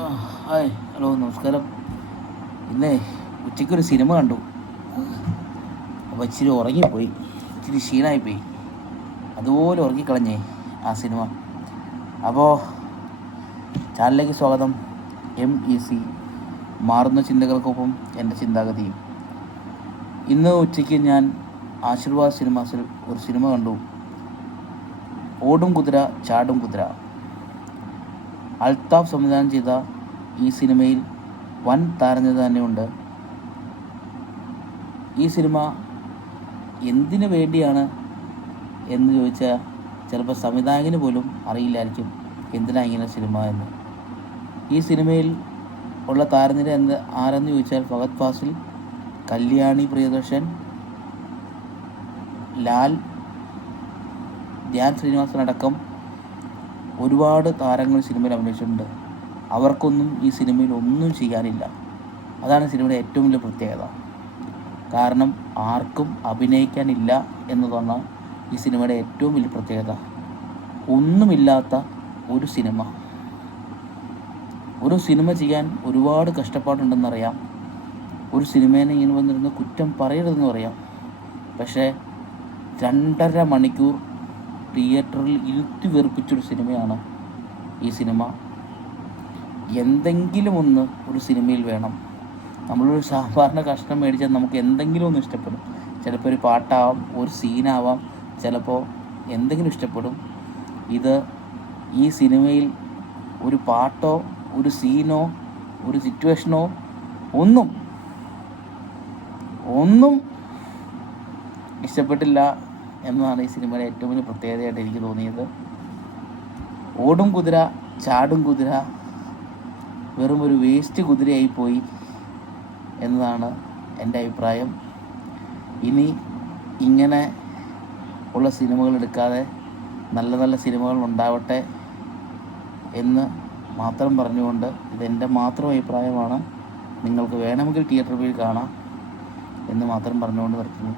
Hi, hello, നമസ്കാരം. ഇന്നേ ഉച്ചയ്ക്കൊരു cinema കണ്ടു. അപ്പോൾ ഇച്ചിരി ഉറങ്ങിപ്പോയി, ഇച്ചിരി ക്ഷീണമായിപ്പോയി. അതുപോലെ ഉറങ്ങിക്കളഞ്ഞേ ആ സിനിമ. അപ്പോൾ ചാനലിലേക്ക് സ്വാഗതം. MEC, മാറുന്ന ചിന്തകൾക്കൊപ്പം എൻ്റെ ചിന്താഗതിയും. ഇന്ന് ഉച്ചയ്ക്ക് ഞാൻ ആശീർവാദ് സിനിമാസിൽ ഒരു സിനിമ കണ്ടു. ഓടും കുതിര ചാടും കുതിര. അൽത്താഫ് സംവിധാനം ചെയ്ത ഈ സിനിമയിൽ വൻ താരനിര തന്നെയുണ്ട്. ഈ സിനിമ എന്തിനു വേണ്ടിയാണ് എന്ന് ചോദിച്ചാൽ ചിലപ്പോൾ സംവിധായകന് പോലും അറിയില്ലായിരിക്കും എന്തിനാണ് ഇങ്ങനെ സിനിമ എന്ന്. ഈ സിനിമയിൽ ഉള്ള താരനിര ആരെന്ന് ചോദിച്ചാൽ ഫഹദ് ഫാസിൽ, കല്യാണി പ്രിയദർശൻ, ലാൽ, ധ്യാൻ ശ്രീനിവാസനടക്കം ഒരുപാട് താരങ്ങൾ സിനിമയിൽ അഭിനയിച്ചിട്ടുണ്ട്. അവർക്കൊന്നും ഈ സിനിമയിൽ ഒന്നും ചെയ്യാനില്ല. അതാണ് സിനിമയുടെ ഏറ്റവും വലിയ പ്രത്യേകത. കാരണം ആർക്കും അഭിനയിക്കാനില്ല എന്നതാണ് ഈ സിനിമയുടെ ഏറ്റവും വലിയ പ്രത്യേകത. ഒന്നുമില്ലാത്ത ഒരു സിനിമ. ഒരു സിനിമ ചെയ്യാൻ ഒരുപാട് കഷ്ടപ്പാടുണ്ടെന്നറിയാം. ഒരു സിനിമേനെ ഇങ്ങനെ വന്നിരുന്ന് കുറ്റം പറയരുതെന്ന് പറയാം. പക്ഷേ 2.5 മണിക്കൂർ തിയേറ്ററിൽ ഇരുത്തി വെറുപ്പിച്ചൊരു സിനിമയാണ് ഈ സിനിമ. എന്തെങ്കിലും ഒന്ന് ഒരു സിനിമയിൽ വേണം. നമ്മളൊരു സാധാരണ കഷ്ണം മേടിച്ചാൽ നമുക്ക് എന്തെങ്കിലും ഒന്ന് ഇഷ്ടപ്പെടും. ചിലപ്പോൾ ഒരു പാട്ടാവാം, ഒരു സീനാവാം, ചിലപ്പോൾ എന്തെങ്കിലും ഇഷ്ടപ്പെടും. ഈ സിനിമയിൽ ഒരു പാട്ടോ ഒരു സീനോ ഒരു സിറ്റുവേഷനോ ഒന്നും ഇഷ്ടപ്പെട്ടില്ല എന്നതാണ് ഈ സിനിമയുടെ ഏറ്റവും വലിയ പ്രത്യേകതയായിട്ട് എനിക്ക് തോന്നിയത്. ഓടും കുതിര ചാടും കുതിര വെറും ഒരു വേസ്റ്റ് കുതിരയായിപ്പോയി എന്നതാണ് എൻ്റെ അഭിപ്രായം. ഇനി ഇങ്ങനെ ഉള്ള സിനിമകൾ എടുക്കാതെ നല്ല നല്ല സിനിമകൾ ഉണ്ടാവട്ടെ എന്ന് മാത്രം പറഞ്ഞുകൊണ്ട്, ഇതെൻ്റെ മാത്രം അഭിപ്രായമാണ്, നിങ്ങൾക്ക് വേണമെങ്കിൽ തിയേറ്ററിൽ പോയി കാണാം എന്ന് മാത്രം പറഞ്ഞുകൊണ്ട് നിർത്തുന്നു.